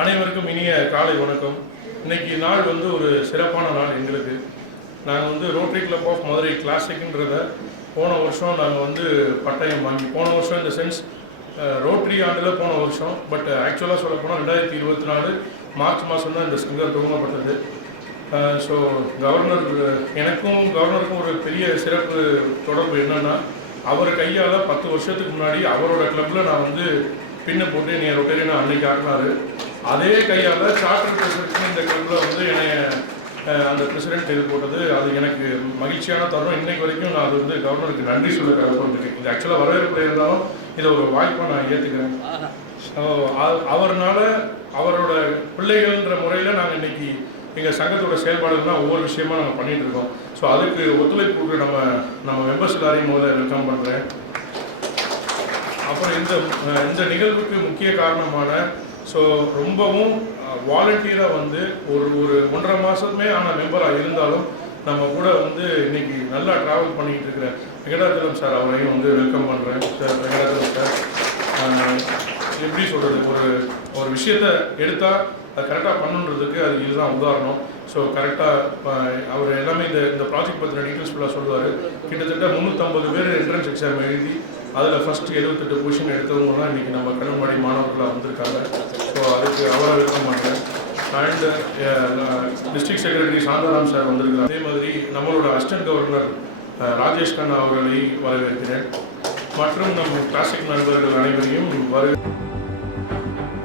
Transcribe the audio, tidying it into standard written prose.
அனைவருக்கும் இனிய காலை வணக்கம். இன்னைக்கு நாள் வந்து ஒரு சிறப்பான நாள் எங்களுக்கு. நாங்கள் வந்து ரோட்டரி கிளப் ஆஃப் மதுரை கிளாசிக்ன்றத போன வருஷம் நாங்கள் வந்து பட்டயம் வாங்கி, போன வருஷம் இந்த சென்ஸ் ரோட்டரி ஆண்டில் போன வருஷம், பட் ஆக்சுவலாக சொல்ல போனால் 2024 மார்ச் மாதம் தான் இந்த சங்கம் துவங்கப்பட்டது. ஸோ கவர்னருக்கும் ஒரு பெரிய சிறப்பு தொடர்பு என்னென்னா, அவர் கையால் 10 வருஷத்துக்கு முன்னாடி அவரோட கிளப்பில் நான் வந்து பின்னை போட்டு என்னை ரொட்டேரியனை அன்னைக்கு ஆகினார். அதே கையால் சார்ட்டர் பிரசிடென்ட் இந்த கிளப்பில் வந்து என்னை அந்த பிரசிடென்ட் இது போட்டது. அது எனக்கு மகிழ்ச்சியான தருணம். இன்னைக்கு வரைக்கும் நான் அது வந்து கவர்னருக்கு நன்றி சொல்ல கடப்பட்டிருக்கேன். இது ஆக்சுவலாக வரவேற்பு இருந்தாலும் இதை ஒரு வாய்ப்பாக நான் ஏற்றுக்கிறேன். ஸோ அவர்னால அவரோட பிள்ளைகள்ன்ற முறையில் நாங்கள் இன்னைக்கு எங்கள் சங்கத்தோட செயல்பாடுகள்லாம் ஒவ்வொரு விஷயமா நாங்கள் பண்ணிகிட்டு இருக்கோம். ஸோ அதுக்கு ஒத்துழைப்பு கொடுக்குற நம்ம மெம்பர்ஸ் எல்லாரையும் முதல்ல வெல்கம் பண்ணுறேன். அப்புறம் இந்த நிகழ்வுக்கு முக்கிய காரணமான ஸோ ரொம்பவும் வாலண்டியராக வந்து ஒரு 1.5 மாதமே ஆன மெம்பராக இருந்தாலும் நம்ம கூட வந்து இன்னைக்கு நல்லா ட்ராவல் பண்ணிக்கிட்டு இருக்கிற வெங்கடாச்சலம் சார் அவரையும் வந்து வெல்கம் பண்ணுறேன். சார் வெங்கடாச்சலம் சார் எப்படி சொல்கிறது, ஒரு விஷயத்தை எடுத்தால் அது கரெக்டாக பண்ணுன்றதுக்கு அது இதுதான் உதாரணம். ஸோ கரெக்டாக அவர் எல்லாமே இந்த ப்ராஜெக்ட் பற்றின டீட்டெயில்ஸ் ஃபுல்லாக சொல்லுவார். கிட்டத்தட்ட 350 பேர் என்ட்ரன்ஸ் எக்ஸாம் எழுதி அதில் ஃபஸ்ட்டு 78 பொசிஷன் எடுத்தவங்கலாம் இன்றைக்கி நம்ம கண்ணம்பாடி மாணவர்களாக வந்திருக்காங்க. ஸோ அதுக்கு அவரை வெல்கம் பண்ணுறேன். And district secretary Shantaram sir வந்திருக்காங்க. அதே மாதிரி நம்மளோட அசிஸ்டன்ட் கவர்னர் ராஜேஷ் கண்ணா அவர்களை வரவேற்கிறேன். மற்றும் நம் கிளாசிக் நண்பர்கள் அனைவரையும்